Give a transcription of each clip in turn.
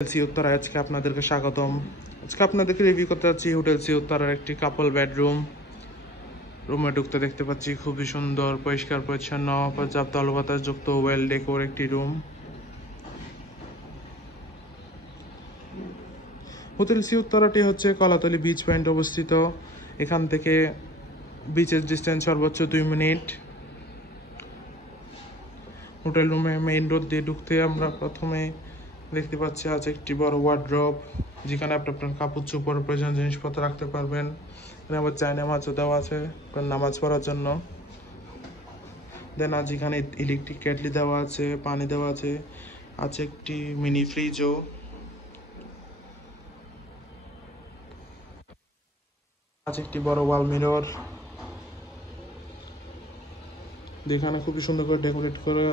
Hotel sea Uttara আজকে আপনাদেরকে স্বাগতম। আজকে আপনাদেরকে রিভিউ করতে যাচ্ছি হোটেল সি উত্তরার একটি কাপল বেডরুম। রুমে ঢুকতে দেখতে পাচ্ছি খুবই সুন্দর, পরিষ্কার পরিচ্ছন্ন, পর্যাপ্ত আলো বাতাস যুক্ত ওয়েল ডেকোর একটি রুম। হোটেল সি উত্তরাটি হচ্ছে কলাতলী বিচ পয়েন্ট অবস্থিত। এখান থেকে বিচের ডিস্টেন্স সর্বোচ্চ 2 মিনিট। হোটেল রুমে মেইন রোড দিয়ে ঢুকতে আমরা প্রথমে দেখতে পাচ্ছি আছে একটি বড় ওয়ার্ড্রপ, যেখানে আপনি আপনার কাপড় চোপড় প্রয়োজন জিনিসপত্র রাখতে পারবেন। এখানে আবার নামাজও দেওয়া আছে আপনার নামাজ পড়ার জন্য। দেন আজ এখানে ইলেকট্রিক কেটলি দেওয়া আছে, পানি দেওয়া আছে, আছে একটি মিনি ফ্রিজও, আছে একটি বড় ওয়াল মিরর, যেখানে খুবই সুন্দর করে ডেকোরেট করা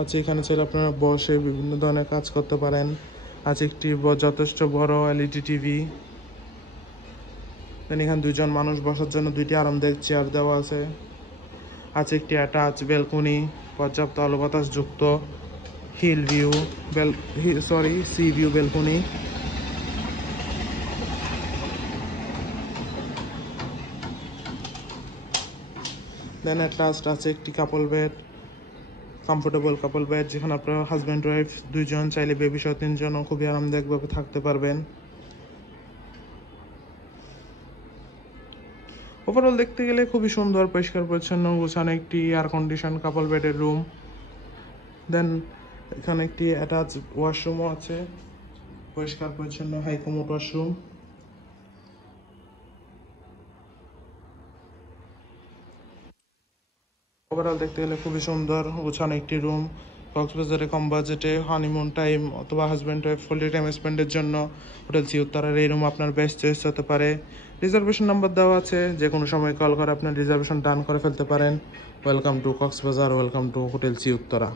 আছে। এখানে চাইলে আপনারা বসে বিভিন্ন ধরনের কাজ করতে পারেন। আছে একটি যথেষ্ট বড় এলইডি টিভি। দেন এখানে দুজন মানুষ বসার জন্য 2টি আরামদায়ক চেয়ার দেওয়া আছে। আছে একটি অ্যাটাচ ব্যালকনি, পর্যাপ্ত আলো বাতাস যুক্ত সি ভিউ ব্যালকনি। দেন অ্যাটাচড আছে একটি কাপল বেড, কমফোর্টেবল কাপল বেড, যেখানে আপনার হাজব্যান্ড ওয়াইফ দুইজন চাইলে বেবি সহ 3জনও খুবই আরামদায়কভাবে থাকতে পারবেন। ওভারঅল দেখতে গেলে খুবই সুন্দর, পরিষ্কার পরিচ্ছন্ন, গোছানো একটি এয়ার কন্ডিশন কাপল বেডের রুম। দেন এখানে একটি অ্যাটাচ ওয়াশরুমও আছে, পরিষ্কার পরিচ্ছন্ন হাইকমোড ওয়াশরুম। ওভারঅল দেখতে গেলে খুবই সুন্দর, গোছানো একটি রুম। কক্সবাজারে কম বাজেটে হানিমুন টাইম অথবা হাজব্যান্ড ওয়াইফ ফুলি টাইম স্পেন্ডের জন্য হোটেল সি উত্তরার এই রুম আপনার বেস্ট চয়েস হতে পারে। রিজার্ভেশন নাম্বার দেওয়া আছে, যে কোনো সময় কল করে আপনার রিজার্ভেশন ডান করে ফেলতে পারেন। Welcome to Cox's Bazar, welcome to hotel sea Uttara.